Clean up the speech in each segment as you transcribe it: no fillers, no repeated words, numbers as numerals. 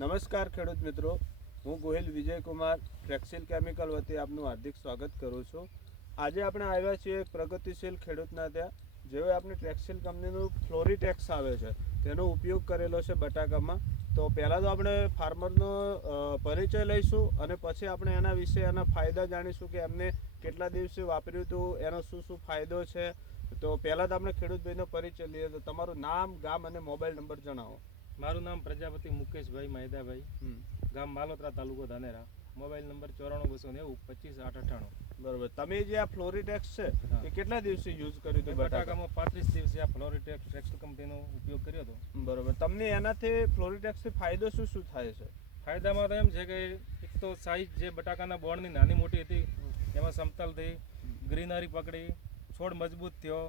નમસ્કાર ખેડૂત મિત્રો, હું ગોહિલ વિજયકુમાર ટ્રેક્સિલ કેમિકલ વતી આપનું હાર્દિક સ્વાગત કરું છું. આજે આપણે આવ્યા છીએ એક પ્રગતિશીલ ખેડૂતના ત્યાં, જેઓએ આપણી ટ્રેક્સિલ કંપનીનું ફ્લોરીટેક્સ આવે છે તેનો ઉપયોગ કરેલો છે બટાકામાં. તો પહેલાં તો આપણે ફાર્મરનો પરિચય લઈશું અને પછી આપણે એના વિશે એના ફાયદા જાણીશું કે એમને કેટલા દિવસે વાપર્યું હતું, એનો શું શું ફાયદો છે. તો પહેલાં તો આપણે ખેડૂતભાઈનો પરિચય લઈએ. તો તમારું નામ, ગામ અને મોબાઈલ નંબર જણાવો. મારું નામ પ્રજાપતિ મુકેશભાઈ મહેદાભાઈ, ગામ માલોત્રા, તાલુકો ધાનેરા. Mobile number 94 290 25 898. બરોબર. તમે જે આ ફ્લોરીટેક્સ છે એ કેટલા દિવસે યુઝ કર્યું હતું બટાકામાં 35 દિવસે આ ફ્લોરીટેક્સ ટેક્સટાઇલ કંપનીનો ઉપયોગ કર્યો હતો. બરોબર. તમને એનાથી ફ્લોરીટેક્સથી ફાયદો શું શું થાય છે? ફાયદામાં તો એમ છે કે એક તો સાઈઝ જે બટાકાના બોર્ડની નાની મોટી હતી એમાં સમતલ થઈ, ગ્રીનરી પકડી, છોડ મજબૂત થયો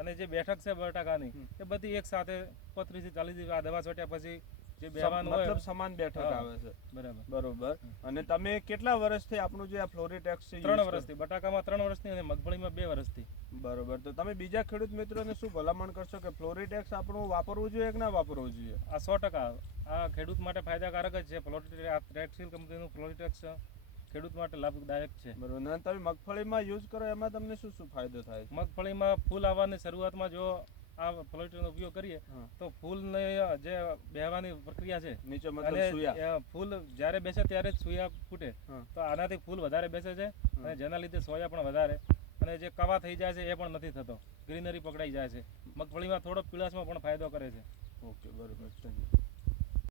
અને જે બેઠક છે બટાકાની એ બધી એક સાથે 35 થી 40 દિવસ આ દવા છોટ્યા પછી જે બેવાનું હોય મતલબ સમાન બેઠક આવે છે. બરોબર. અને તમે કેટલા વર્ષથી આપણું જે આ ફ્લોરીટેક્સ છે? 3 વર્ષથી. બટાકામાં 3 વર્ષથી અને મગફળીમાં 2 વર્ષથી. બરોબર. તો તમે બીજા ખેડૂત મિત્રોને શું ભલામણ કરશો કે ફ્લોરીટેક્સ આપણું વાપરવું જોઈએ કે ના વાપરવું જોઈએ? આ 100% આ ખેડૂત માટે ફાયદાકારક જ છે. ટેક્સટાઇલ કંપનીનું ફ્લોરીટેક્સ ખેડૂત માટે લાભદાયક છે. બરોબર. અને તમે મગફળીમાં યુઝ કરો એમાં તમને શું શું ફાયદો થાય છે? મગફળીમાં ફૂલ આવવાની શરૂઆતમાં જો આ ફ્લોરીટેક્સનો ઉપયોગ કરીએ તો ફૂલને જે બેહવાની પ્રક્રિયા છે નીચે મતલબ સુયા, ફૂલ જ્યારે બેસે ત્યારે જ સુયા ફૂટે, તો આનાથી ફૂલ વધારે બેસે છે અને જેના લીધે સોયા પણ વધારે અને જે કવા થઈ જાય છે એ પણ નથી થતો, ગ્રીનરી પકડાઈ જાય છે. મગફળીમાં થોડો પીળાશમાં પણ ફાયદો કરે છે. ઓકે, બરોબર.